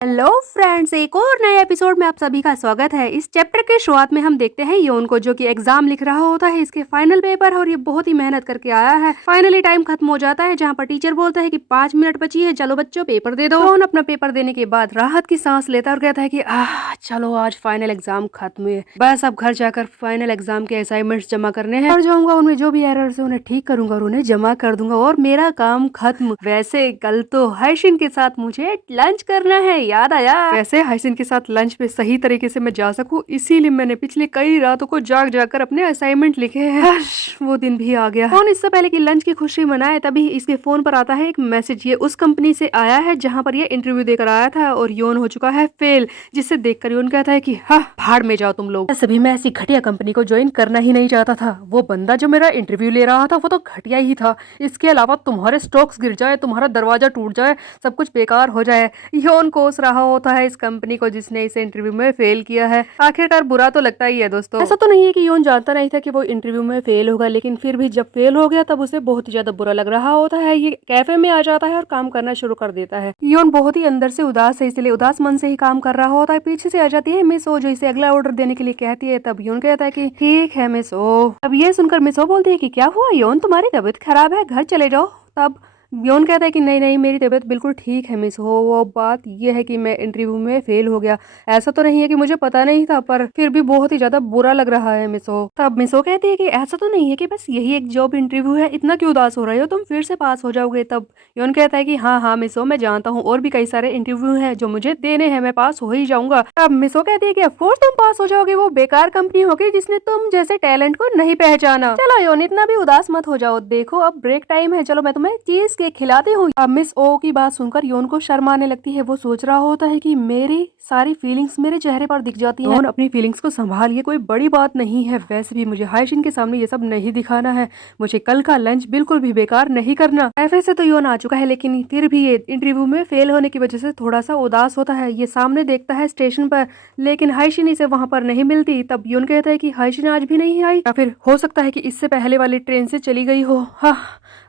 Hello friends, एक और नए एपिसोड में आप सभी का स्वागत है। इस चैप्टर के शुरुआत में हम देखते हैं योन को, जो कि एग्जाम लिख रहा होता है, इसके फाइनल पेपर, और ये बहुत ही मेहनत करके आया है। फाइनली टाइम खत्म हो जाता है, जहाँ पर टीचर बोलता है कि 5 मिनट बची है, चलो बच्चों पेपर दे दो। योन अपना पेपर देने के बाद राहत की सांस लेता है और कहता है कि चलो आज फाइनल एग्जाम खत्म हुए, बस अब घर जाकर फाइनल एग्जाम के असाइनमेंट्स जमा करने हैं और जाऊंगा, उनमें जो भी एरर्स है उन्हें ठीक करूंगा और उन्हें जमा कर दूंगा और मेरा काम खत्म। वैसे कल तो हाइशिन के साथ मुझे लंच करना है, याद आया। कैसे हाइसिन के साथ लंच पे सही तरीके से मैं जा सकूं, इसीलिए मैंने पिछले कई रातों को जाग जाकर अपने असाइनमेंट लिखे हैं। वो दिन भी आ गया। फोन इससे पहले कि लंच की खुशी मनाए, तभी इसके फोन पर आता है एक मैसेज। ये उस कंपनी से आया है जहां पर ये इंटरव्यू देकर आया था और योन हो चुका है फेल, जिससे देखकर योन कहता है कि हाँ भाड़ में जाओ तुम लोग। सभी मैं ऐसी घटिया कंपनी को ज्वाइन करना ही नहीं चाहता था। वो बंदा जो मेरा इंटरव्यू ले रहा था वो तो घटिया ही था। इसके अलावा तुम्हारे स्टॉक्स गिर जाए, तुम्हारा दरवाजा टूट जाए, सब कुछ बेकार हो जाए। योन कोस रहा होता है इस कंपनी को जिसने इसे इंटरव्यू में फेल किया है। आखिरकार बुरा तो लगता ही है दोस्तों। ऐसा तो नहीं है कि योन जानता नहीं था कि वो इंटरव्यू में फेल होगा, लेकिन फिर भी जब फेल हो गया तब उसे बहुत ही ज्यादा बुरा लग रहा होता है। ये कैफे में आ जाता है और काम करना शुरू कर देता है। योन बहुत ही अंदर से उदास है, इसलिए उदास मन से ही काम कर रहा होता है। पीछे से आ जाती है मिस ओ, जो इसे अगला ऑर्डर देने के लिए कहती है। तब योन कहता है कि ठीक है मिस ओ। अब ये सुनकर मिस ओ बोलती है कि क्या हुआ योन, तुम्हारी तबीयत खराब है, घर चले जाओ। तब योन कहता है कि नहीं नहीं, मेरी तबीयत बिल्कुल ठीक है मिस हो। वो बात ये है कि मैं इंटरव्यू में फेल हो गया। ऐसा तो नहीं है कि मुझे पता नहीं था, पर फिर भी बहुत ही ज्यादा बुरा लग रहा है मिस हो। तब मिस हो कहती है कि ऐसा तो नहीं है कि बस यही एक जॉब इंटरव्यू है, इतना क्यों उदास हो रहे हो, तुम फिर से पास हो जाओगे। तब योन कहता है कि हाँ हाँ मिस हो, मैं जानता हूँ, और भी कई सारे इंटरव्यू है जो मुझे देने हैं, मैं पास हो ही जाऊंगा। तब मिस हो कहती है कि ऑफकोर्स तुम पास हो जाओगे, वो बेकार कंपनी होगी जिसने तुम जैसे टैलेंट को नहीं पहचाना। चलो योन इतना भी उदास मत हो जाओ, देखो अब ब्रेक टाइम है, चलो मैं तुम्हें चीज केक खिलाती हूँ। अब मिस ओ की बात सुनकर योन को शर्म आने लगती है। वो सोच रहा होता है कि मेरी सारी फीलिंग्स मेरे चेहरे पर दिख जाती हैं। योन अपनी फीलिंग्स को संभालिए, कोई बड़ी बात नहीं है। वैसे भी मुझे हाइशिन के सामने ये सब नहीं दिखाना है। मुझे कल का लंच बिल्कुल भी बेकार नहीं करना। कैफे से तो योन आ चुका है, लेकिन फिर भी ये इंटरव्यू में फेल होने की वजह से थोड़ा सा उदास होता है। ये सामने देखता है स्टेशन पर, लेकिन हाइशिन इसे वहां पर नहीं मिलती। तब योन कहता है कि हाइशिन आज भी नहीं आई, या फिर हो सकता है कि इससे पहले वाली ट्रेन से चली गई हो। हाँ,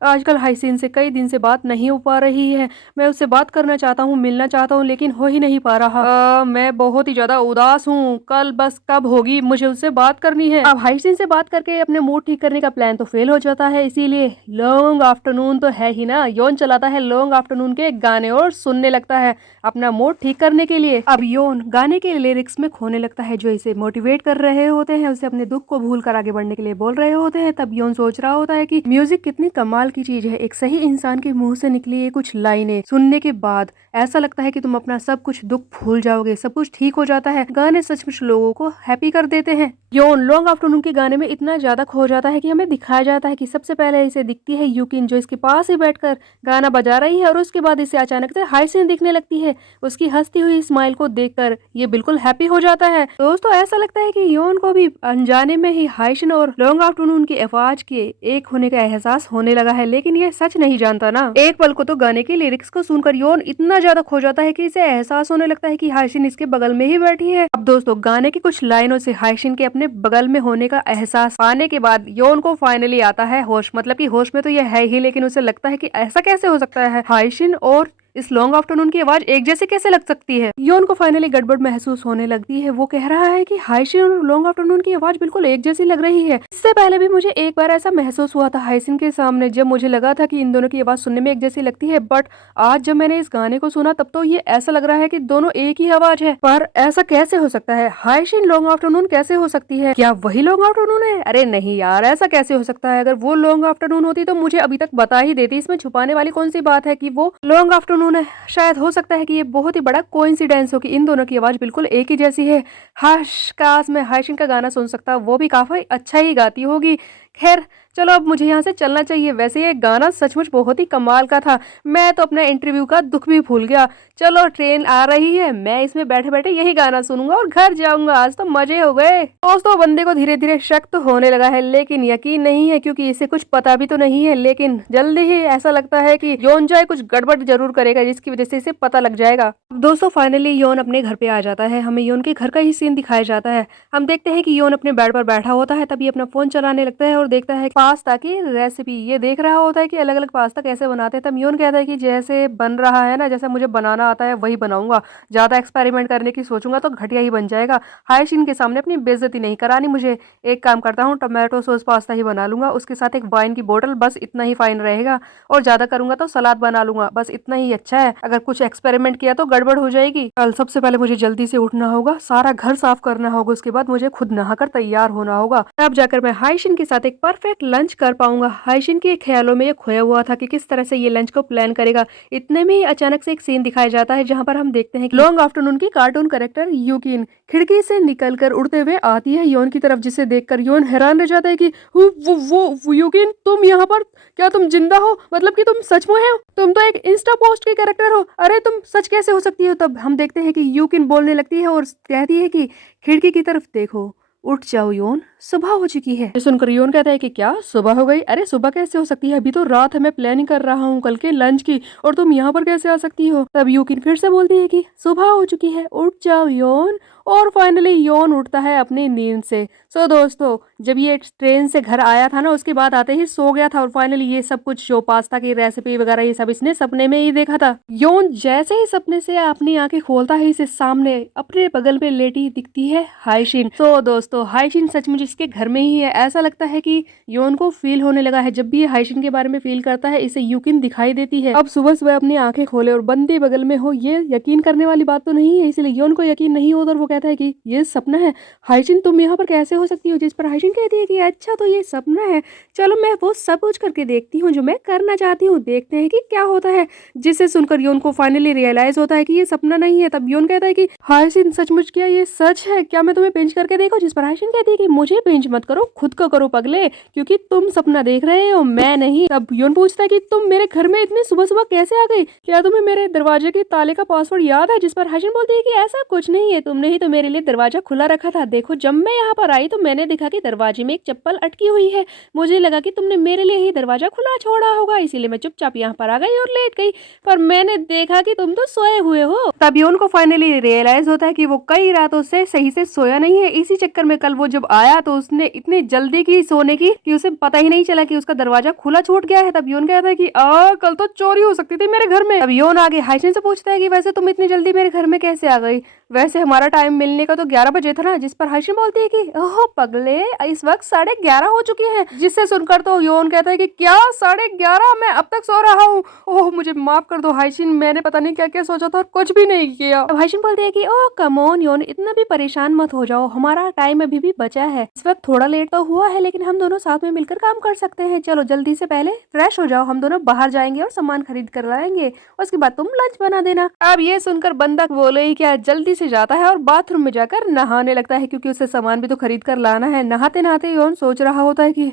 आजकल हाइसिन से कई दिन से बात नहीं हो पा रही है। मैं उससे बात करना चाहता हूँ, मिलना चाहता हूँ, लेकिन हो ही नहीं पा रहा। मैं बहुत ही ज्यादा उदास हूँ। कल बस कब होगी, मुझे उससे बात करनी है। अब हाइसिन से बात करके अपने मूड ठीक करने का प्लान तो फेल हो जाता है, इसीलिए लॉन्ग आफ्टरनून तो है ही ना, योन चलाता है लॉन्ग आफ्टरनून के गाने और सुनने लगता है अपना मूड ठीक करने के लिए। अब योन गाने के लिरिक्स में खोने लगता है, जो इसे मोटिवेट कर रहे होते हैं, उसे अपने दुख को भूल कर आगे बढ़ने के लिए बोल रहे होते हैं। तब योन सोच रहा होता है कि म्यूजिक कितनी कमाल की चीज है। एक सही इंसान के मुंह से निकली ये कुछ लाइनें सुनने के बाद ऐसा लगता है कि तुम अपना सब कुछ दुख भूल जाओगे, सब कुछ ठीक हो जाता है। गाने सचमुच लोगों को हैप्पी कर देते हैं। योन लॉन्ग आफ्टरनून के गाने में इतना ज्यादा खो जाता है कि हमें दिखाया जाता है कि सबसे पहले इसे दिखती है यूकिन, जो इसके पास ही बैठकर गाना बजा रही है, और उसके बाद इसे अचानक से हाइसिन दिखने लगती है। उसकी हंसती हुई स्माइल को देखकर ये बिल्कुल हैप्पी हो जाता है। दोस्तों ऐसा लगता है कि योन को भी अनजाने में ही हाइसिन और लॉन्ग आफ्टरनून की आवाज के एक होने का एहसास होने लगा है, लेकिन ये सच नहीं जानता ना। एक पल को तो गाने की लिरिक्स को सुनकर योन इतना ज्यादा खो जाता है कि इसे एहसास होने लगता है कि हाइसिन इसके बगल में ही बैठी है। अब दोस्तों गाने की कुछ लाइनों से हाइसिन के अपने बगल में होने का एहसास पाने के बाद योन को फाइनली आता है होश। मतलब कि होश में तो ये है ही, लेकिन उसे लगता है कि ऐसा कैसे हो सकता है, हाइसिन और इस लॉन्ग आफ्टरनून की आवाज एक जैसे कैसे लग सकती है। योन को फाइनली गड़बड़ महसूस होने लगती है। वो कह रहा है कि हाइसिन और लॉन्ग आफ्टरनून की आवाज बिल्कुल एक जैसी लग रही है। इससे पहले भी मुझे एक बार ऐसा महसूस हुआ था हाइसिन के सामने, जब मुझे लगा था कि इन दोनों की आवाज सुनने में एक जैसी लगती है, बट आज जब मैंने इस गाने को सुना तब तो ये ऐसा लग रहा है कि दोनों एक ही आवाज है। पर ऐसा कैसे हो सकता है, हाइसिन लॉन्ग आफ्टरनून कैसे हो सकती है, क्या वही लॉन्ग आफ्टरनून है? अरे नहीं यार, ऐसा कैसे हो सकता है? अगर वो लॉन्ग आफ्टरनून होती तो मुझे अभी तक बता ही देती। इसमें छुपाने वाली कौन सी बात है कि वो लॉन्ग आफ्टरनून है। शायद हो सकता है कि ये बहुत ही बड़ा कोइंसिडेंस हो कि इन दोनों की आवाज बिल्कुल एक ही जैसी है। काश मैं हाइसिन का गाना सुन सकता, वो भी काफी अच्छा ही गाती होगी। खैर चलो अब मुझे यहाँ से चलना चाहिए। वैसे ये गाना सचमुच बहुत ही कमाल का था। मैं तो अपने इंटरव्यू का दुख भी भूल गया। चलो ट्रेन आ रही है, मैं इसमें बैठे बैठे यही गाना सुनूंगा और घर जाऊंगा। आज तो मजे हो गए। दोस्तों बंदे को धीरे धीरे शक तो होने लगा है, लेकिन यकीन नहीं है, क्योंकि इसे कुछ पता भी तो नहीं है। लेकिन जल्दी ही ऐसा लगता है कि योन जाए कुछ गड़बड़ जरूर करेगा, जिसकी वजह से इसे पता लग जाएगा। दोस्तों फाइनली योन अपने घर पे आ जाता है। हमें योन के घर का ही सीन दिखाया जाता है। हम देखते हैं कि योन अपने बेड पर बैठा होता है, तभी अपना फोन चलाने लगता है और देखता है पास्ता की रेसिपी। ये देख रहा होता है कि अलग अलग पास्ता कैसे बनाते हैं। तब योन कहता है कि जैसे बन रहा है ना, जैसे मुझे बनाना आता है वही बनाऊंगा, ज्यादा एक्सपेरिमेंट करने की सोचूंगा तो घटिया ही बन जाएगा। हायशिन के सामने अपनी बेइज्जती नहीं करानी मुझे। एक काम करता हूँ, टमाटो सॉस पास्ता ही बना लूंगा, उसके साथ एक वाइन की बोतल, बस इतना ही फाइन रहेगा। और ज्यादा करूंगा तो सलाद बना लूंगा, बस इतना ही अच्छा है। अगर कुछ एक्सपेरिमेंट किया तो गड़बड़ हो जाएगी। कल सबसे पहले मुझे जल्दी से उठना होगा, सारा घर साफ करना होगा, उसके बाद मुझे खुद नहाकर तैयार होना होगा, तब जाकर मैं हायशिन के साथ एक परफेक्ट लंच कर पाऊंगा। हायशिन के ख्यालों में ये खोया हुआ था कि किस तरह से ये लंच को प्लान करेगा। इतने में ही अचानक से एक सीन दिखाया जाता है जहाँ पर हम देखते हैं कि लॉन्ग आफ्टरनून की कार्टून कैरेक्टर यूकिन खिड़की से निकलकर उड़ते हुए आती है योन की तरफ, जिसे देखकर योन हैरान रह जाता है कि वो यूकिन, तुम यहाँ पर, क्या तुम जिंदा हो? मतलब कि तुम सच में हो? तुम तो एक इंस्टा पोस्ट की कैरेक्टर हो, अरे तुम सच कैसे हो सकती हो? तब हम देखते हैं कि यूकिन बोलने लगती है और कहती है कि खिड़की की तरफ देखो, उठ जाओ योन, सुबह हो चुकी है। ये सुनकर योन कहता है कि क्या सुबह हो गई? अरे सुबह कैसे हो सकती है, अभी तो रात है, मैं प्लानिंग कर रहा हूँ कल के लंच की, और तुम यहाँ पर कैसे आ सकती हो? तब यूकिन फिर से बोलती है कि सुबह हो चुकी है, उठ जाओ योन। और फाइनली योन उठता है अपनी नींद से। सो दोस्तों, जब ये ट्रेन से घर आया था ना, उसके बाद आते ही सो गया था, और फाइनली ये सब कुछ जो पास्ता की रेसिपी वगैरह ये सब इसने सपने में ही देखा था। योन जैसे ही सपने से अपनी आंखें खोलता है, इसे सामने अपने बगल में लेटी दिखती है हायशिन। तो दोस्तों, हायशिन सचमुच इसके घर में ही है। ऐसा लगता है कि योन को फील होने लगा है, जब भी ये हायशिन के बारे में फील करता है इसे यूकिन दिखाई देती है। अब सुबह सुबह अपनी आंखें खोले और बंदे बगल में हो, ये यकीन करने वाली बात तो नहीं है, इसलिए योन को यकीन नहीं होता और वो कहता है कि ये सपना है। हायशिन तुम यहाँ पर कैसे हो सकती हो? जिस पर हायशिन कहती है कि अच्छा तो ये सपना है, चलो मैं वो सब कुछ करके देखती हूँ जो मैं करना चाहती हूँ, देखते हैं कि क्या होता है। जिसे सुनकर योन को फाइनली रियलाइज होता है कि ये सपना नहीं है। तब योन कहता है कि हायशिन सचमुच क्या ये सच है? क्या मैं तुम्हें पिंच करके देखो? जिस पर हायशिन कहती है कि मुझे पिंच मत करो, खुद को करो पगले, क्योंकि तुम सपना देख रहे हो, मैं नहीं। तब योन पूछता है कि तुम मेरे घर में इतनी सुबह सुबह कैसे आ गई? क्या तुम्हें मेरे दरवाजे के ताले का पासवर्ड याद है? जिस पर हायशिन बोलती है कि ऐसा कुछ नहीं है, तुमने ही तो मेरे लिए दरवाजा खुला रखा था। देखो, जब मैं यहाँ पर आई तो मैंने देखा कि दरवाजे में एक चप्पल अटकी हुई है, मुझे लगा कि तुमने मेरे लिए ही दरवाजा खुला छोड़ा होगा, इसीलिए मैं चुपचाप यहाँ पर आ गई और लेट गई, पर मैंने देखा कि तुम तो सोए हुए हो। तभी उनको फाइनली रियलाइज होता है कि वो कई रातों से सही से सोया नहीं है। इसी चक्कर में कल वो जब आया तो उसने इतनी जल्दी की सोने की कि उसे पता ही नहीं चला कि उसका दरवाजा खुला छूट गया है। तब योन कहता है कि कल तो चोरी हो सकती थी मेरे घर में। अब योन आगे हायशिन से पूछता है कि वैसे तुम इतनी जल्दी मेरे घर में कैसे आ गई? वैसे हमारा टाइम मिलने का तो 11 बजे था ना। जिस पर हायशिन बोलती है कि ओह पगले, इस वक्त 11:30 हो चुके हैं। जिससे सुनकर तो योन कहता है कि क्या 11:30? मैं अब तक सो रहा हूँ। ओह मुझे माफ कर दो हायशिन, मैंने पता नहीं क्या क्या सोचा था और कुछ भी नहीं किया। अब हायशिन बोलती है कि ओह कम ऑन योन, इतना भी परेशान मत हो जाओ, हमारा टाइम अभी भी बचा है। इस वक्त थोड़ा लेट तो हुआ है, लेकिन हम दोनों साथ में मिलकर काम कर सकते हैं। चलो जल्दी से पहले फ्रेश हो जाओ, हम दोनों बाहर जाएंगे और सामान खरीद कर लाएंगे, उसके बाद तुम लंच बना देना। अब ये सुनकर बंदा बोले ही क्या, जल्दी से जाता है और बाथरूम में जाकर नहाने लगता है, क्योंकि उसे सामान भी तो खरीद कर लाना है। नहाते नहाते योन सोच रहा होता है कि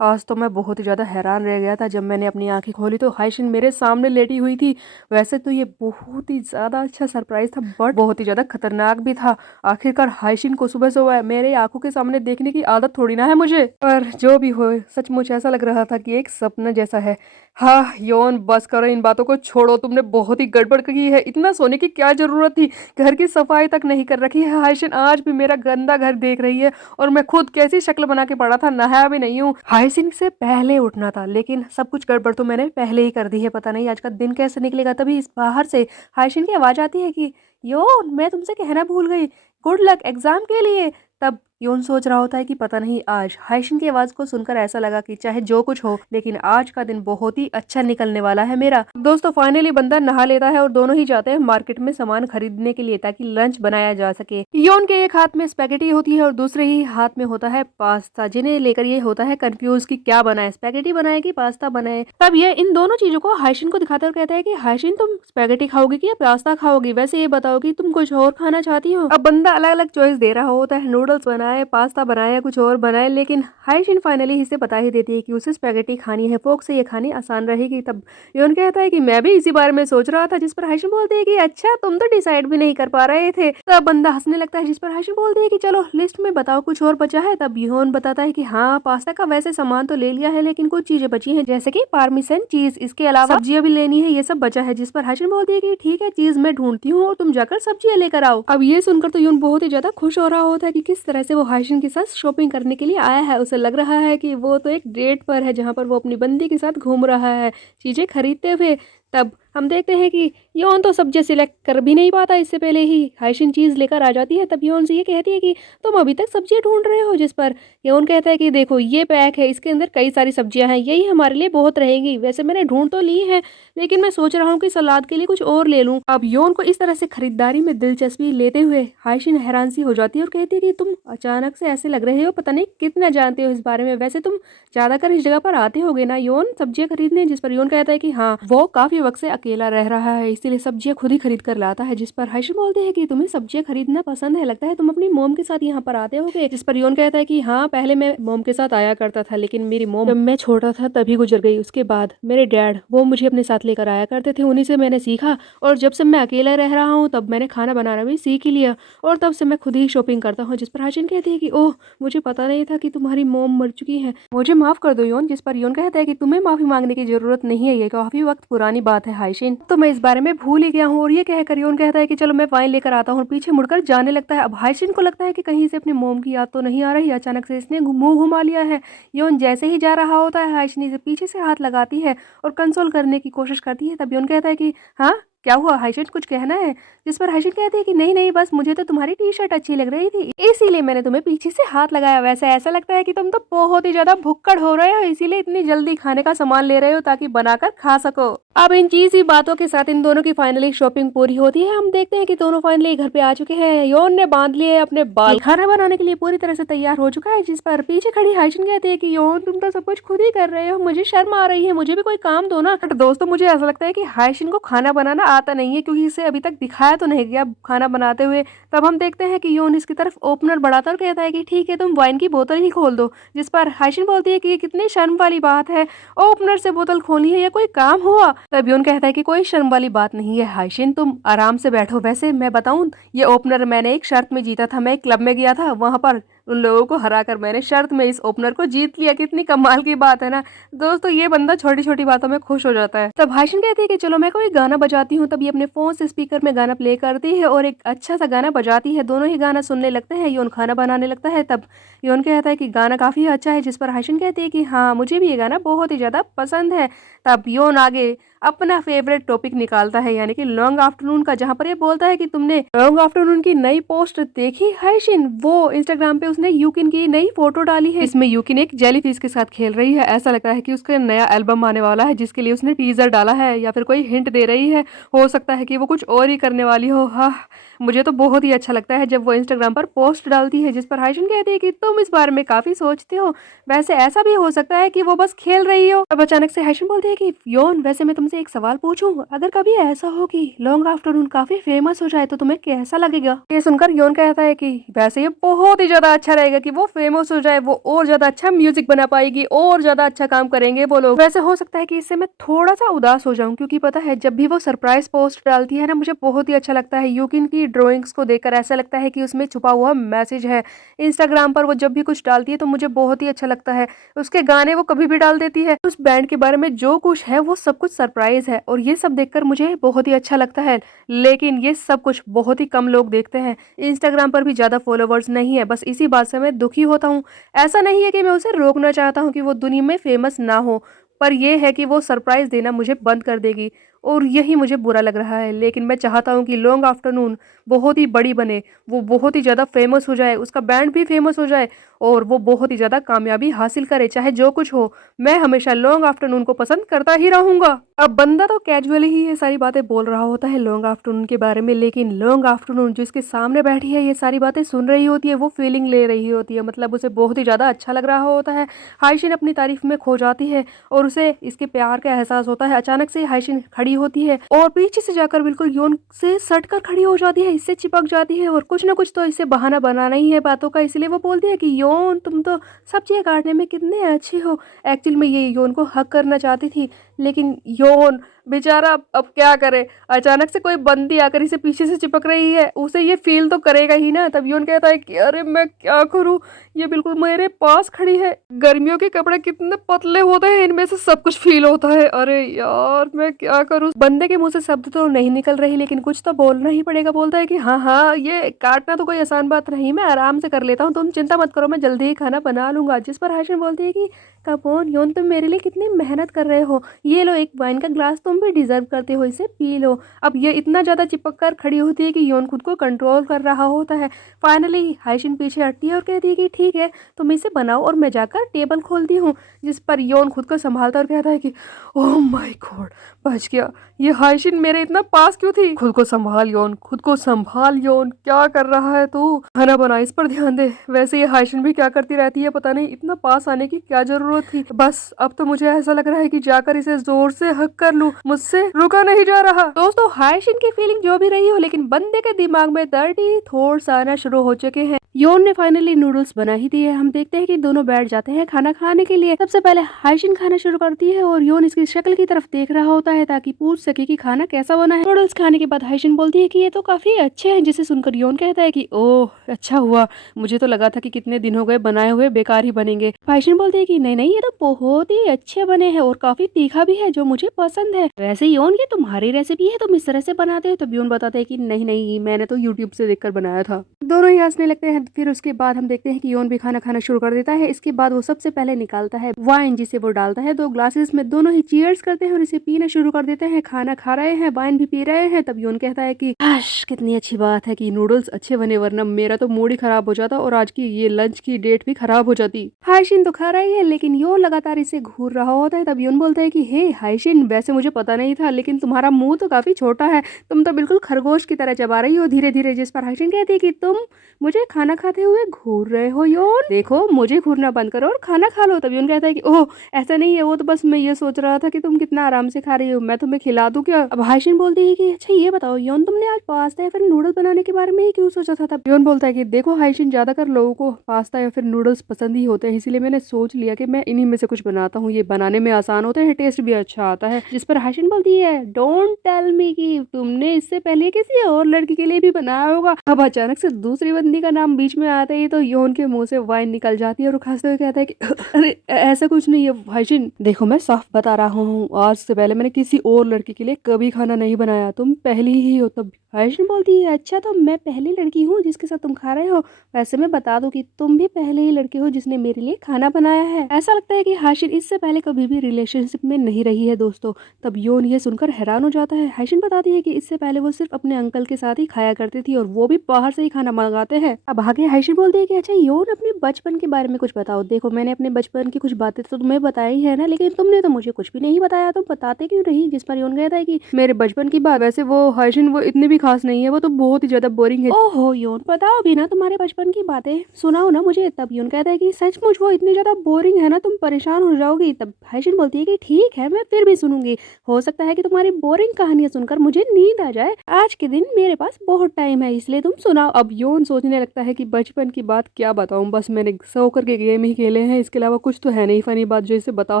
आज तो मैं बहुत ही ज़्यादा हैरान रह गया था। जब मैंने अपनी आंखें खोली तो हायशिन मेरे सामने लेटी हुई थी। वैसे तो ये बहुत ही ज़्यादा अच्छा सरप्राइज था, बट बहुत ही ज़्यादा खतरनाक भी था। आखिरकार हायशिन को सुबह सुबह मेरे आंखों के सामने देखने की आदत थोड़ी ना है मुझे। पर जो भी हो, सचमुच ऐसा लग रहा था कि एक सपना जैसा है। हाँ योन, बस करो, इन बातों को छोड़ो, तुमने बहुत ही गड़बड़ की है। इतना सोने की क्या जरूरत थी? घर की सफाई तक नहीं कर रखी है। हायशिन आज भी मेरा गंदा घर देख रही है, और मैं खुद कैसी शक्ल बना के पड़ा था, नहाया भी नहीं हूँ। हायशिन से पहले उठना था, लेकिन सब कुछ गड़बड़ तो मैंने पहले ही कर दी है। पता नहीं आज का दिन कैसे निकलेगा। तभी इस बाहर से हायशिन की आवाज आती है कि योन, मैं तुमसे कहना भूल गई, गुड लक एग्जाम के लिए। तब योन सोच रहा होता है कि पता नहीं आज। हायशिन की आवाज को सुनकर ऐसा लगा कि चाहे जो कुछ हो, लेकिन आज का दिन बहुत ही अच्छा निकलने वाला है मेरा। दोस्तों फाइनली बंदा नहा लेता है और दोनों ही जाते हैं मार्केट में सामान खरीदने के लिए, ताकि लंच बनाया जा सके। योन के एक हाथ में स्पैगेटी होती है और दूसरे ही हाथ में होता है पास्ता, जिन्हें लेकर ये होता है कंफ्यूज कि क्या बनाए, स्पैगेटी बनाए कि पास्ता बनाए। तब ये इन दोनों चीजों को हायशिन को दिखाते हुए कहता है कि हायशिन, तुम स्पैगेटी खाओगी कि पास्ता खाओगी? वैसे ये बताओ कि तुम कुछ और खाना चाहती हो। अब बंदा अलग अलग चॉइस दे रहा होता है, नूडल्स बनाए, पास्ता बनाया, कुछ और बनाए, लेकिन हायशिन फाइनली इसे बता ही देती है कि उसे स्पैगेटी खानी है, फोक से ये खानी आसान रहेगी। तब योन कहता है कि मैं भी इसी बारे में सोच रहा था। जिस पर हायशिन बोलती है कि अच्छा, तुम तो डिसाइड भी नहीं कर पा रहे थे। तब बंदा हंसने लगता है, जिस पर हायशिन बोलती है कि चलो लिस्ट में बताओ कुछ और बचा है। तब योन बताता है कि हाँ, पास्ता का वैसे सामान तो ले लिया है, लेकिन कुछ चीजें बची हैं, जैसे कि पार्मेसन चीज, इसके अलावा सब्जियां भी लेनी है, ये सब बचा है। जिस पर हायशिन बोलती है कि ठीक है, चीज मैं ढूंढती हूँ और तुम जाकर सब्जियां लेकर आओ। अब ये सुनकर तो योन बहुत ही ज्यादा खुश हो रहा होता है कि किस तरह से वो हाइशिन के साथ शॉपिंग करने के लिए आया है। उसे लग रहा है कि वो तो एक डेट पर है जहाँ पर वो अपनी बंदी के साथ घूम रहा है चीज़ें खरीदते हुए। तब हम देखते हैं कि योन तो सब्जी सिलेक्ट कर भी नहीं पाता, इससे पहले ही हाइशिन चीज़ लेकर आ जाती है। तब योन से ये कहती है कि तुम अभी तक सब्जियां ढूंढ रहे हो, जिस पर योन कहता है कि देखो ये पैक है, इसके अंदर कई सारी सब्जियां हैं, यही हमारे लिए बहुत रहेंगी। वैसे मैंने ढूंढ तो ली है लेकिन मैं सोच रहा हूँ कि सलाद के लिए कुछ और ले लूँ। अब योन को इस तरह से खरीदारी में दिलचस्पी लेते हुए हाइशिन हैरान सी हो जाती है और कहती है कि तुम अचानक से ऐसे लग रहे हो, पता नहीं कितना जानते हो इस बारे में। वैसे तुम ज्यादातर इस जगह पर आते होगे ना योन सब्जियां खरीदने, जिस पर योन कहता है कि हाँ, वो काफी वक्त से अकेला रह रहा है इसीलिए सब्जियां खुद ही खरीद कर लाता है। जिस पर हाइशिन बोलते हैं कि तुम्हें सब्जियां खरीदना पसंद है, लगता है तुम अपनी मोम के साथ यहाँ पर आते होगे। जिस पर योन कहता है कि हाँ, पहले मैं मोम के साथ आया करता था लेकिन मेरी मोम जब मैं छोटा था तभी गुजर गई। उसके बाद मेरे डैड वो मुझे अपने साथ लेकर आया करते थे, उन्हीं से मैंने सीखा। और जब से मैं अकेला रह रहा हूँ तब मैंने खाना बनाना भी सीख ही लिया और तब से मैं खुद ही शॉपिंग करता हूँ। जिस पर हाइशिन कहती है कि ओह, मुझे पता नहीं था कि तुम्हारी मोम मर चुकी है, मुझे माफ कर दो योन। जिस पर योन कहता है कि तुम्हें माफी मांगने की जरूरत नहीं है, ये काफी वक्त पुरानी बात है हाइशिन, तो मैं इस बारे में भूल ही गया हूँ। और ये कहकर योन कहता है कि चलो मैं वाइन लेकर आता हूँ, पीछे मुड़कर जाने लगता है। अब हाइशिन को लगता है कि कहीं से अपनी मोम की याद तो नहीं आ रही, अचानक से इसने मुंह घुमा लिया है। योन जैसे ही जा रहा होता है हाइशिन इसे पीछे से हाथ लगाती है और कंसोल करने की कोशिश करती है। तब योन कहता है कि हाँ क्या हुआ हाइशिन, कुछ कहना है? जिस पर हाइशिन कहती है कि नहीं नहीं, बस मुझे तो तुम्हारी टी शर्ट अच्छी लग रही थी इसीलिए मैंने तुम्हें पीछे से हाथ लगाया। वैसे ऐसा लगता है कि तुम तो बहुत ही ज्यादा भुक्कड़ हो रहे हो, इसीलिए इतनी जल्दी खाने का सामान ले रहे हो ताकि बनाकर खा सको। अब इन चीज बातों के साथ इन दोनों की फाइनली शॉपिंग पूरी होती है। हम देखते हैं कि दोनों फाइनली घर पे आ चुके हैं। योन ने बांध लिए अपने बाल, खाना बनाने के लिए पूरी तरह से तैयार हो चुका है। जिस पर पीछे खड़ी हाइशिन कहती है कि योन तुम तो सब कुछ खुद ही कर रहे हो, मुझे शर्म आ रही है, मुझे भी कोई काम दो ना। तो दोस्तों मुझे ऐसा लगता है कि हाइशिन को खाना बनाना आता नहीं है क्योंकि इसे अभी तक दिखाया तो नहीं गया खाना बनाते हुए। तब हम देखते हैं कि योन इसकी तरफ ओपनर बढ़ाता और कहता है कि ठीक है तुम वाइन की बोतल ही खोल दो। जिस पर हाइशिन बोलती है कि ये कितनी शर्म वाली बात है, ओपनर से बोतल खोलनी है या कोई काम हुआ? तब योन कहता है कि कोई शर्म वाली बात नहीं है हाइशिन, तुम आराम से बैठो। वैसे मैं बताऊं, ये ओपनर मैंने एक शर्त में जीता था। मैं एक क्लब में गया था, वहां पर उन लोगों को हराकर मैंने शर्त में इस ओपनर को जीत लिया। कितनी कमाल की बात है ना दोस्तों, ये बंदा छोटी छोटी बातों में खुश हो जाता है। तब हाइशिन कहती है कि चलो मैं कोई गाना बजाती हूँ। तब ये अपने फोन से स्पीकर में गाना प्ले करती है और एक अच्छा सा गाना बजाती है। दोनों ही गाना सुनने लगते हैं। योन खाना बनाने लगता है। तब योन कहता है कि गाना काफी अच्छा है, जिस पर हाइशिन कहती है कि हाँ, मुझे भी ये गाना बहुत ही ज्यादा पसंद है। तब योन आगे अपना फेवरेट टॉपिक निकालता है यानी कि लॉन्ग आफ्टरनून का, जहाँ पर ये बोलता है कि तुमने लॉन्ग आफ्टरनून की नई पोस्ट देखी हाइशिन? वो इंस्टाग्राम पे उसने यूकिन की नई फोटो डाली है, इसमें यूकिन एक जेलीफिश के साथ खेल रही है। ऐसा लगता है कि उसका नया एल्बम आने वाला है जिसके लिए उसने टीजर डाला है या फिर कोई हिंट दे रही है। हो सकता है कि वो कुछ और ही करने वाली हो। हाँ, मुझे तो बहुत ही अच्छा लगता है जब वो इंस्टाग्राम पर पोस्ट डालती है। जिस पर हाइशिन कहती है कि तुम इस बारे में काफी सोचते हो, वैसे ऐसा भी हो सकता है कि वो बस खेल रही हो। अब अचानक से हाइशिन बोलती है कि योन वैसे मैं तुमसे एक सवाल पूछूं, अगर कभी ऐसा हो कि लॉन्ग आफ्टरनून काफी फेमस हो जाए तो तुम्हें कैसा लगेगा? ये सुनकर योन कहता है कि वैसे ये बहुत ही ज्यादा अच्छा रहेगा कि वो फेमस हो जाए, वो और ज्यादा अच्छा म्यूजिक बना पाएगी और ज्यादा अच्छा काम करेंगे वो लोग। वैसे हो सकता है कि इससे मैं थोड़ा सा उदास हो जाऊं क्योंकि पता है जब भी वो सरप्राइज पोस्ट डालती है ना, मुझे बहुत ही अच्छा लगता है। यूकिन की ड्राइंग्स को देखकर ऐसा लगता है कि उसमें छुपा हुआ मैसेज है। इंस्टाग्राम पर वो जब भी कुछ डालती है तो मुझे बहुत ही अच्छा लगता है। उसके गाने वो कभी भी डाल देती है, उस बैंड के बारे में जो कुछ है वो सब कुछ सरप्राइज है और ये सब देखकर मुझे बहुत ही अच्छा लगता है। लेकिन ये सब कुछ बहुत ही कम लोग देखते हैं, इंस्टाग्राम पर भी ज्यादा फॉलोवर्स नहीं है। बस इसी बात से मैं दुखी होता हूँ। ऐसा नहीं है कि मैं उसे रोकना चाहता हूँ कि वो दुनिया में फेमस ना हो, पर यह है कि वो सरप्राइज देना मुझे बंद कर देगी और यही मुझे बुरा लग रहा है। लेकिन मैं चाहता हूँ कि लॉन्ग आफ्टरनून बहुत ही बड़ी बने, वो बहुत ही ज़्यादा फेमस हो जाए, उसका बैंड भी फेमस हो जाए और वो बहुत ही ज़्यादा कामयाबी हासिल करे। चाहे जो कुछ हो, मैं हमेशा लॉन्ग आफ्टरनून को पसंद करता ही रहूँगा। अब बंदा तो कैजुअली ही ये सारी बातें बोल रहा होता है लॉन्ग आफ्टरनून के बारे में, लेकिन लॉन्ग आफ्टरनून जो इसके सामने बैठी है ये सारी बातें सुन रही होती है, वो फीलिंग ले रही होती है, मतलब उसे बहुत ही ज़्यादा अच्छा लग रहा होता है। हाइशिन अपनी तारीफ में खो जाती है और उसे इसके प्यार का एहसास होता है। अचानक से हाइशिन खड़ी होती है और पीछे से जाकर बिल्कुल योन से सटकर खड़ी हो जाती है, इससे चिपक जाती है और कुछ ना कुछ तो इसे बहाना बनाना ही है बातों का। इसलिए वो बोलती है कि योन तुम तो सब्जियां काटने में कितने अच्छे हो। एक्चुअली में ये योन को हक करना चाहती थी लेकिन योन बेचारा अब क्या करे। अचानक से कोई बंदी आकर इसे पीछे से चिपक रही है, उसे ये फील तो करेगा ही ना। तब योन कहता है कि अरे मैं क्या करूं, ये बिल्कुल मेरे पास खड़ी है। गर्मियों के कपड़े कितने पतले होते हैं, इनमें से सब कुछ फील होता है। अरे यार मैं क्या करूं। बंदे के मुंह से शब्द तो नहीं निकल रही, लेकिन कुछ तो बोलना ही पड़ेगा। बोलता है कि हाँ हाँ, ये काटना तो कोई आसान बात नहीं, मैं आराम से कर लेता हूँ, तुम चिंता मत करो, मैं जल्दी ही खाना बना लूंगा। जिस पर हाशिन बोलती है कि कपोन योन, तुम मेरे लिए कितनी मेहनत कर रहे हो, ये लो एक वाइन का ग्लास, तुम भी डिजर्व करते हो, इसे पी लो। अब ये इतना ज्यादा चिपक कर खड़ी होती है कि योन खुद को कंट्रोल कर रहा होता है। फाइनली हाइशिन पीछे हटती है और कहती है कि ठीक है, तुम इसे बनाओ और मैं जाकर टेबल खोलती हूँ। जिस पर योन खुद को संभालता और कहता है कि ओह माय गॉड, बच गया। ये हाइशिन मेरे इतना पास क्यों थी। खुद को संभाल योन, खुद को संभाल योन, क्या कर रहा है तू। खाना बना, इस पर ध्यान दे। वैसे ये हाइशिन भी क्या करती रहती है पता नहीं, इतना पास आने की क्या जरूरत थी। बस अब तो मुझे ऐसा लग रहा है कि जाकर इसे जोर से हक कर लूं, मुझसे रुका नहीं जा रहा। दोस्तों हाइशिन की फीलिंग जो भी रही हो, लेकिन बंदे के दिमाग में डर्टी थॉट्स आना शुरू हो चुके हैं। योन ने फाइनली नूडल्स बना ही दिए। हम देखते हैं कि दोनों बैठ जाते हैं खाना खाने के लिए। सबसे पहले हाइशिन खाना शुरू करती है और योन इसकी शक्ल की तरफ देख रहा होता है ताकि पूछ सके कि खाना कैसा बना है। नूडल्स खाने के बाद हाइशिन बोलती है कि ये तो काफी अच्छे हैं, जिसे सुनकर योन कहता है कि ओह अच्छा हुआ, मुझे तो लगा था कि कितने दिन हो गए बनाए हुए बेकार ही बनेंगे। हाइशिन बोलती है कि नहीं नहीं, ये तो बहुत ही अच्छे बने हैं और काफी तीखा भी है, जो मुझे पसंद है। वैसे योन ये तुम्हारी रेसिपी है, तुम इस तरह से बनाते हो। तब योन बताते हैं कि नहीं नहीं, मैंने तो यूट्यूब से देखकर बनाया था। दोनों ही हंसने लगते हैं। फिर उसके बाद हम देखते हैं कि योन भी खाना खाना शुरू कर देता है। इसके बाद वो सबसे पहले निकालता है वाइन, जिसे वो डालता है 2 ग्लासेस में। दोनों ही चीयर्स करते हैं और इसे पीना शुरू कर देते हैं। खाना खा रहे हैं, वाइन भी पी रहे हैं। तब योन कहता है कि काश कितनी अच्छी बात है कि नूडल्स अच्छे बने, वरना मेरा तो मूड ही खराब हो जाता और आज की ये लंच की डेट भी खराब हो जाती। हाइशिन तो खा रही है, लेकिन योन लगातार इसे घूर रहा होता है। तब योन बोलता है कि हे हाइशिन, वैसे मुझे पता नहीं था, लेकिन तुम्हारा मुंह तो काफी छोटा है, तुम तो बिल्कुल खरगोश की तरह चबा रही हो धीरे धीरे। जिस पर हाइशिन कहती है कि तुम मुझे खाना खाते हुए घूर रहे हो योन, देखो मुझे घूरना बंद करो और खाना खा लो। तब योन कहता है कि ओह ऐसा नहीं है, वो तो बस मैं ये सोच रहा था कि तुम कितना आराम से खा रही हो, मैं तुम्हें खिला दूं क्या। अब हाइशिन बोलती है कि अच्छा ये बताओ योन, तुमने आज पास्ता या फिर नूडल्स बनाने के बारे में ही क्यों सोचा था। तब योन बोलता है कि देखो हाइशिन, ज्यादातर लोगों को पास्ता या फिर नूडल्स पसंद ही होते हैं, इसीलिए मैंने सोच लिया कि मैं इन्हीं में से कुछ बनाता हूँ। ये बनाने में आसान होते हैं, टेस्ट भी अच्छा आता है। जिस पर हाइशिन बोलती है डोंट टेल मी कि तुमने इससे पहले किसी और लड़की के लिए भी बनाया होगा। अब अचानक से दूसरी बंदी का नाम बीच में आते ही तो योन के मुंह से वाइन निकल जाती है और खांसते हुए कहता है कि अरे ऐसा कुछ नहीं है हाइशिन, देखो मैं साफ बता रहा हूँ, आज से पहले मैंने किसी और लड़की के लिए कभी खाना नहीं बनाया, तुम पहली ही हो। तब हाइशिन बोलती है अच्छा, तो मैं पहली लड़की हूँ जिसके साथ तुम खा रहे हो। वैसे मैं बता दूं कि तुम भी पहले ही लड़के हो जिसने मेरे लिए खाना बनाया है। ऐसा लगता है कि हाइशिन इससे पहले कभी भी रिलेशनशिप में नहीं रही है दोस्तों। तब योन ये सुनकर हैरान हो जाता है। हाइशिन बताती है कि इससे पहले वो सिर्फ अपने अंकल के साथ ही खाया करती थी और वो भी बाहर से ही खाना मंगाते हैं। अब आगे हाइशिन बोलती है कि अच्छा योन, अपने बचपन के बारे में कुछ बताओ। देखो मैंने अपने बचपन की कुछ बातें तो तुम्हें बताई है ना, लेकिन तुमने तो मुझे कुछ भी नहीं बताया, तुम बताते क्यों नहीं। जिस पर योन कहता है कि मेरे बचपन की बात, वैसे वो हाइशिन वो इतनी भी खास नहीं है, वो तो बहुत ही ज्यादा बोरिंग है। ओहो योन, बताओ भी ना तुम्हारे बचपन की बातें, सुनाओ ना मुझे। तब योन कहता है कि सचमुच वो इतनी ज्यादा बोरिंग है ना, तुम परेशान हो जाओगी। तब हाइशिन बोलती है कि ठीक है, मैं फिर भी सुनूंगी, हो सकता है कि तुम्हारी बोरिंग कहानियां सुनकर मुझे नींद आ जाए। आज के दिन मेरे पास बहुत टाइम है, इसलिए तुम सुनाओ। अब योन सोचने लगता है कि बचपन की बात क्या बताऊं, बस मैंने सो करके गेम ही खेले हैं, इसके अलावा कुछ तो है नहीं फनी बात जो इसे बता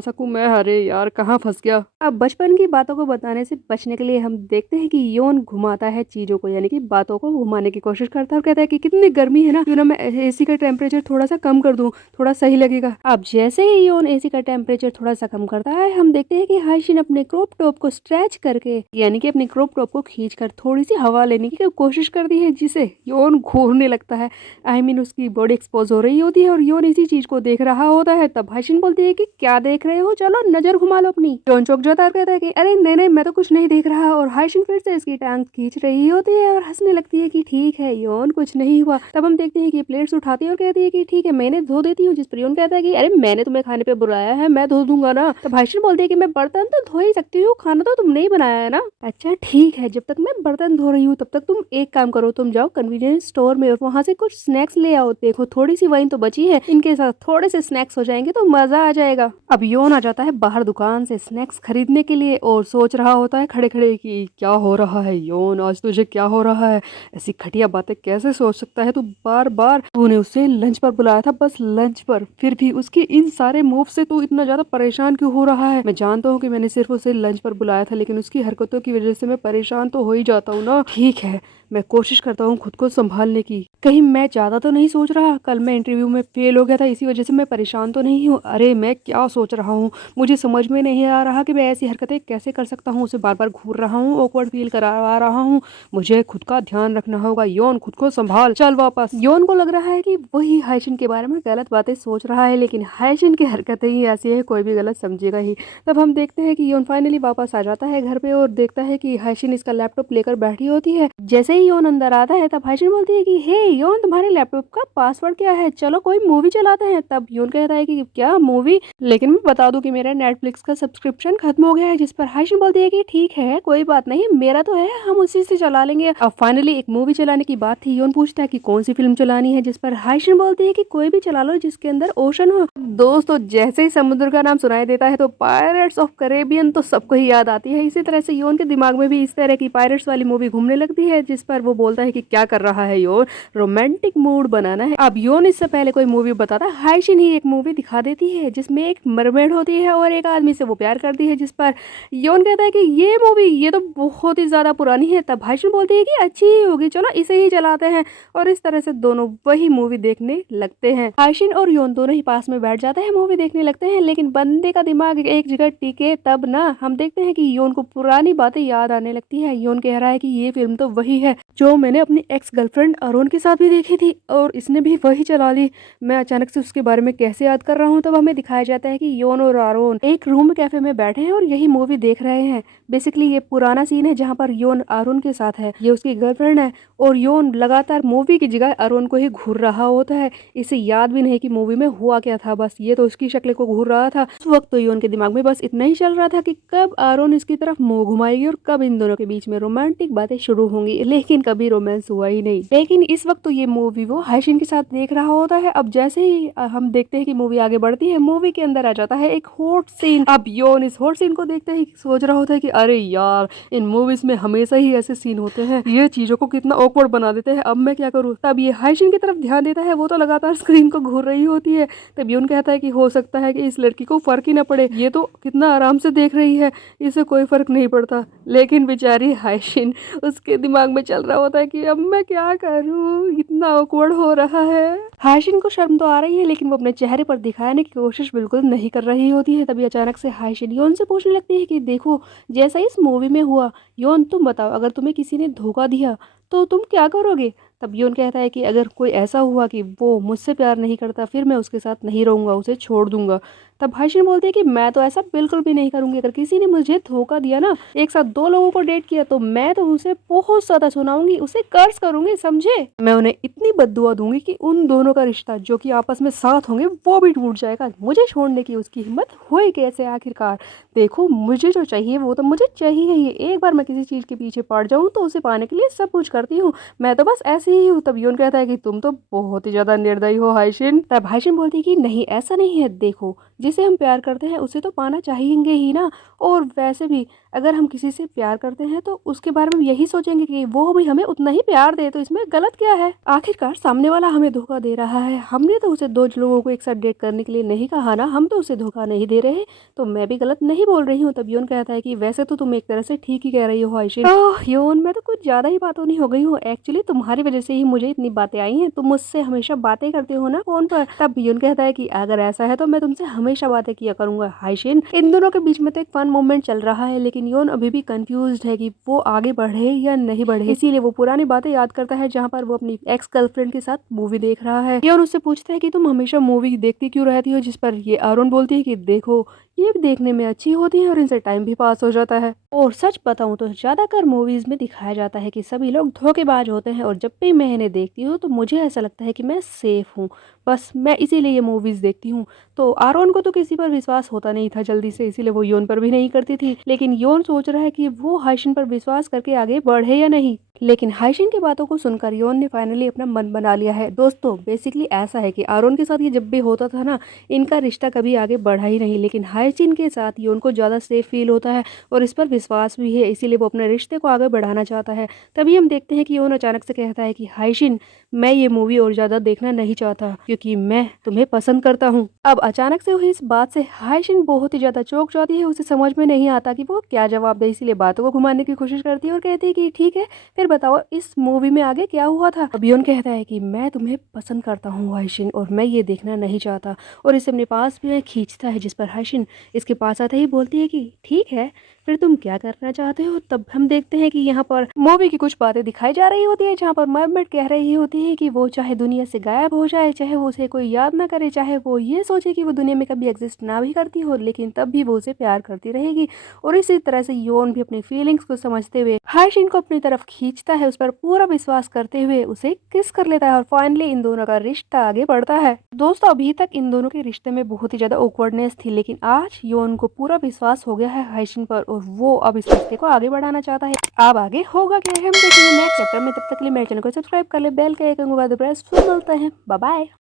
सकूं मैं। अरे यार कहाँ फंस गया। अब बचपन की बातों को बताने से बचने के लिए हम देखते हैं कि योन घुमाता है चीजों को, यानी कि बातों को घुमाने की कोशिश करता है और कहता है कि कितनी गर्मी है ना, क्यों ना मैं एसी का टेम्परेचर थोड़ा सा कम कर दूं, थोड़ा सही लगेगा। अब जैसे ही योन एसी का टेम्परेचर थोड़ा सा कम करता है, हम देखते हैं कि हाइशिन अपने क्रॉप टॉप को स्ट्रेच करके, यानी कि अपने क्रॉप टॉप को खींचकर थोड़ी सी हवा लेने की कोशिश करती है, जिसे योन घूरने लगता है। आई मीन उसकी बॉडी एक्सपोज हो रही होती है और योन इसी चीज को देख रहा होता है। तब हाइशिन बोलती है कि क्या देख रहे हो, चलो नजर घुमा लो अपनी। योन चौंक जाता है और कहता है कि अरे नहीं नहीं, मैं तो कुछ नहीं देख रहा। और हाइशिन फिर से इसकी टांग खींच रही होती है और हंसने लगती है कि ठीक है योन, कुछ नहीं हुआ। तब हम देखते हैं कि प्लेट्स उठाती है और कहती है कि ठीक है मैंने धो देती हूँ। जिस पर योन कहता है कि अरे मैंने तुम्हें खाने पे बुलाया है, मैं धो दूंगा ना। तब हाइशिन बोलती है कि मैं बर्तन तो धो ही सकती हूँ, खाना तो तुमने ही बनाया है ना। अच्छा ठीक है, जब तक मैं बर्तन धो रही हूँ तब तक तुम एक काम करो, तुम जाओ कन्वीनियंस स्टोर में और वहाँ से कुछ स्नैक्स ले आओ, देखो थोड़ी सी वाइन तो बची है, इनके साथ थोड़े से स्नैक्स हो जाएंगे तो मजा आ जाएगा। अब योन आ जाता है बाहर दुकान से स्नैक्स खरीदने के लिए और सोच रहा होता है खड़े खड़े कि क्या हो रहा है योन, आज तुझे क्या हो रहा है, ऐसी घटिया बातें कैसे सोच सकता है तू, बार बार तूने उसे लंच पर बुलाया था, बस लंच पर, फिर भी उसके इन सारे मूव से तू इतना ज्यादा परेशान क्यों हो रहा है। मैं जानता हूँ कि मैंने सिर्फ उसे लंच पर बुलाया था, लेकिन उसकी हरकतों की वजह से मैं परेशान तो हो ही जाता हूँ ना। ठीक है, मैं कोशिश करता हूँ खुद को संभालने की, कहीं मैं ज्यादा तो नहीं सोच रहा, कल मैं इंटरव्यू में फेल हो गया था इसी वजह से मैं परेशान तो नहीं हूँ। अरे मैं क्या सोच रहा हूँ, मुझे समझ में नहीं आ रहा कि मैं ऐसी हरकतें कैसे कर सकता हूँ, उसे बार बार घूर रहा हूँ, ऑकवर्ड फील करवा रहा हूँ, मुझे खुद का ध्यान रखना होगा। योन खुद को संभाल, चल वापस। योन को लग रहा है कि वही हाइशिन के बारे में गलत बातें सोच रहा है, लेकिन हाइशिन की हरकतें ही ऐसी है, कोई भी गलत समझेगा ही। तब हम देखते हैं कि योन फाइनली वापस आ जाता है घर पे और देखता है कि हाइशिन इसका लैपटॉप लेकर बैठी होती है। जैसे ही योन अंदर आता है तब हाइशिन बोलती है कि हे योन, तुम्हारे लैपटॉप का पासवर्ड क्या है, चलो कोई मूवी चलाते हैं। तब योन कहता है कि क्या मूवी, लेकिन मैं बता दूं कि मेरा नेटफ्लिक्स का सब्सक्रिप्शन खत्म हो गया है। जिस पर हाइशिन बोलती है कि ठीक है कोई बात नहीं, मेरा तो है, हम उसी से चला लेंगे। अब फाइनली एक मूवी चलाने की बात थी, योन पूछता है कि कौन सी फिल्म चलानी है, जिस पर हाइशिन बोलती है कि कोई भी चला लो जिसके अंदर ओशन हो। दोस्तों जैसे ही समुद्र का नाम सुनाई देता है तो पायरेट्स ऑफ कैरेबियन तो सबको ही याद आती है। इसी तरह से योन के दिमाग में भी इस तरह की पायरेट्स वाली मूवी घूमने लगती है, जिस पर वो बोलता है कि क्या कर रहा है योन, रोमांटिक मूड बनाना है। अब योन इससे पहले कोई मूवी बताता, हाइशिन ही एक मूवी दिखा देती है जिसमें एक मरमेड होती है और एक आदमी से वो प्यार करती है, जिस पर योन कहता है कि ये मूवी ये तो बहुत ही ज्यादा पुरानी है। तब हाइशिन बोलती है कि अच्छी ही होगी, चलो इसे ही चलाते हैं, और इस तरह से दोनों वही मूवी देखने लगते हैं। हाइशिन और योन दोनों ही पास में बैठ जाते हैं, मूवी देखने लगते हैं, लेकिन बंदे का दिमाग एक जगह टिके तब ना हम देखते हैं कि योन को पुरानी बातें याद आने लगती है। योन कह रहा है कि ये फिल्म तो वही है जो मैंने अपनी एक्स गर्लफ्रेंड अरुण के साथ भी देखी थी और इसने भी वही चला ली, मैं अचानक से उसके बारे में कैसे याद कर रहा हूँ। तब हमें दिखाया जाता है कि योन और अरुण एक रूम कैफे में बैठे हैं और यही मूवी देख रहे हैं। बेसिकली ये पुराना सीन है जहाँ पर योन अरुण के साथ है, ये उसकी गर्लफ्रेंड है और योन लगातार मूवी की जगह अरुण को ही घूर रहा होता है। इसे याद भी नहीं कि मूवी में हुआ क्या था, बस ये तो उसकी शक्ल को घूर रहा था। उस वक्त तो योन के दिमाग में बस इतना ही चल रहा था कि कब अरुण इसकी तरफ मुंह घुमाएगी और कब इन दोनों के बीच में रोमांटिक बातें शुरू होंगी, लेकिन कभी रोमांस हुआ ही नहीं। लेकिन इस वक्त तो ये मूवी वो हाइशिन के साथ देख रहा होता है। अब जैसे ही हम देखते हैं कि मूवी आगे बढ़ती है, मूवी के अंदर आ जाता है एक हॉट सीन। अब योन इस हॉट सीन को देखते ही सोच रहा होता है कि अरे यार, इन मूवीज में हमेशा ही ऐसे सीन होते हैं, ये चीजों को कितना ऑकवर्ड बना देते हैं, अब मैं क्या करूँ। तब ये हाइशिन की तरफ ध्यान देता है, वो तो लगातार स्क्रीन को घूर रही होती है। तब योन कहता है कि हो सकता है कि इस लड़की को फर्क ही ना पड़े, ये तो कितना आराम से देख रही है, इसे कोई फर्क नहीं पड़ता। लेकिन बेचारी हाइशिन, उसके दिमाग में चल रहा होता है कि अब मैं क्या करूं, इतना ऑकवर्ड हो रहा है। हाइशिन को शर्म तो आ रही है, लेकिन वो अपने चेहरे पर दिखाने की कोशिश बिल्कुल नहीं कर रही होती है। तभी अचानक से हाइशिन योन से पूछने लगती है कि देखो जैसा इस मूवी में हुआ, योन तुम बताओ अगर तुम्हें किसी ने धोखा दिया तो तुम क्या करोगे। तब योन कहता है कि अगर कोई ऐसा हुआ कि वो मुझसे प्यार नहीं करता, फिर मैं उसके साथ नहीं रहूंगा, उसे छोड़ दूंगा। तब हाइशिन बोलती है कि मैं तो ऐसा बिल्कुल भी नहीं करूंगी, अगर किसी ने मुझे धोखा दिया ना, एक साथ दो लोगों को डेट किया, तो मैं तो उसे बहुत ज्यादा सुनाऊंगी, उसे कर्ज करूंगी, समझे। मैं उन्हें इतनी बद्दुआ दूंगी कि उन दोनों का रिश्ता जो कि आपस में साथ होंगे वो भी टूट जाएगा। मुझे छोड़ने की उसकी हिम्मत हुई कैसे आखिरकार। देखो मुझे जो चाहिए वो तो मुझे चाहिए ही, एक बार मैं किसी चीज के पीछे पड़ जाऊं तो उसे पाने के लिए सब कुछ करती हूँ, मैं तो बस ऐसे ही हूँ। तब योन कहता है कि तुम तो बहुत ही ज्यादा निर्दयी हो हाइशिन। तब हाइशिन बोलती है कि नहीं ऐसा नहीं है, देखो जिसे हम प्यार करते हैं उसे तो पाना चाहिएंगे ही ना, और वैसे भी अगर हम किसी से प्यार करते हैं तो उसके बारे में यही सोचेंगे कि वो भी हमें उतना ही प्यार दे, तो इसमें गलत क्या है। आखिरकार सामने वाला हमें धोखा दे रहा है, हमने तो उसे दो लोगों को एक साथ डेट करने के लिए नहीं कहा ना, हम तो उसे धोखा नहीं दे रहे, तो मैं भी गलत नहीं बोल रही हूँ। तब योन कहता है कि वैसे तो तुम एक तरह से ठीक ही कह रही हो हाइशिन। ओह योन, मैं तो कुछ ज्यादा ही बातों नहीं हो गई हूँ, एक्चुअली तुम्हारी वजह से ही मुझे इतनी बातें आई हैं, तुम मुझसे हमेशा बातें करते हो ना फोन पर। तब योन कहता है कि अगर ऐसा है तो मैं तुमसे हमेशा बातें किया करूंगा हाइशिन। इन दोनों के बीच में तो एक फन मोमेंट चल रहा है, लेकिन योन अभी भी कंफ्यूज्ड है कि वो आगे बढ़े या नहीं बढ़े, इसीलिए वो पुरानी बातें याद करता है जहाँ पर वो अपनी एक्स गर्लफ्रेंड के साथ मूवी देख रहा है। योन उससे पूछता है कि तुम हमेशा मूवी देखती क्यों रहती हो, जिस पर ये अरुण बोलती है कि देखो ये भी देखने में अच्छी होती है और इनसे टाइम भी पास हो जाता है। और सच बताऊं तो ज्यादातर मूवीज में दिखाया जाता है कि सभी लोग धोखेबाज होते हैं, और जब भी मैं इन्हें देखती हूँ तो मुझे ऐसा लगता है कि मैं सेफ हूँ, बस मैं इसीलिए ये मूवीज देखती हूँ। तो आरोन को तो किसी पर विश्वास होता नहीं था जल्दी से, इसीलिए वो योन पर भी नहीं करती थी, लेकिन योन सोच रहा है कि वो हाइशिन पर विश्वास करके आगे बढ़े या नहीं। लेकिन हाइशिन की बातों को सुनकर योन ने फाइनली अपना मन बना लिया है। दोस्तों बेसिकली ऐसा है कि आरोन के साथ ये जब भी होता था ना, इनका रिश्ता कभी आगे बढ़ा ही नहीं, लेकिन हाइशिन के साथ योन को ज़्यादा सेफ फील होता है और इस पर विश्वास भी है, इसीलिए वो अपने रिश्ते को आगे बढ़ाना चाहता है। तभी हम देखते हैं कि योन अचानक से कहता है कि हाइशिन, मैं ये मूवी और ज़्यादा देखना नहीं चाहता क्योंकि मैं तुम्हें पसंद करता हूँ। अब अचानक से हुई इस बात से हाइशिन बहुत ही ज़्यादा चौंक जाती है, उसे समझ में नहीं आता कि वो क्या जवाब दे, इसीलिए बातों को घुमाने की कोशिश करती है और कहती है कि ठीक है, फिर बताओ इस मूवी में आगे क्या हुआ था। अब योन कहता है कि मैं तुम्हें पसंद करता हूँ हाइशिन, और मैं ये देखना नहीं चाहता, और इसे अपने पास भी खींचता है, जिस पर हाइशिन इसके पास आते ही बोलती है कि ठीक है, फिर तुम क्या करना चाहते हो। तब हम देखते हैं कि यहाँ पर मूवी की कुछ बातें दिखाई जा रही होती है, जहाँ पर मरमेड कह रही होती है कि वो चाहे दुनिया से गायब हो जाए, चाहे वो उसे कोई याद ना करे, चाहे वो ये सोचे कि वो दुनिया में कभी एग्जिस्ट ना भी करती हो, लेकिन तब भी वो उसे प्यार करती रहेगी। और इसी तरह से योन भी अपनी फीलिंग्स को समझते हुए हाइशिन को अपनी तरफ खींचता है, उस पर पूरा विश्वास करते हुए उसे किस कर लेता है, और फाइनली इन दोनों का रिश्ता आगे बढ़ता है। दोस्तों अभी तक इन दोनों के रिश्ते में बहुत ही ज्यादा ऑकवर्डनेस थी, लेकिन आज योन को पूरा विश्वास हो गया है हाइशिन पर, और वो अब इस रिश्ते को आगे बढ़ाना चाहता है। अब आगे होगा क्या है हम देखेंगे नेक्स्ट चैप्टर में। तब तक के लिए मेरे चैनल को सब्सक्राइब कर ले, बेल के आइकन को प्रेस। फिर मिलते हैं, बाय बाय।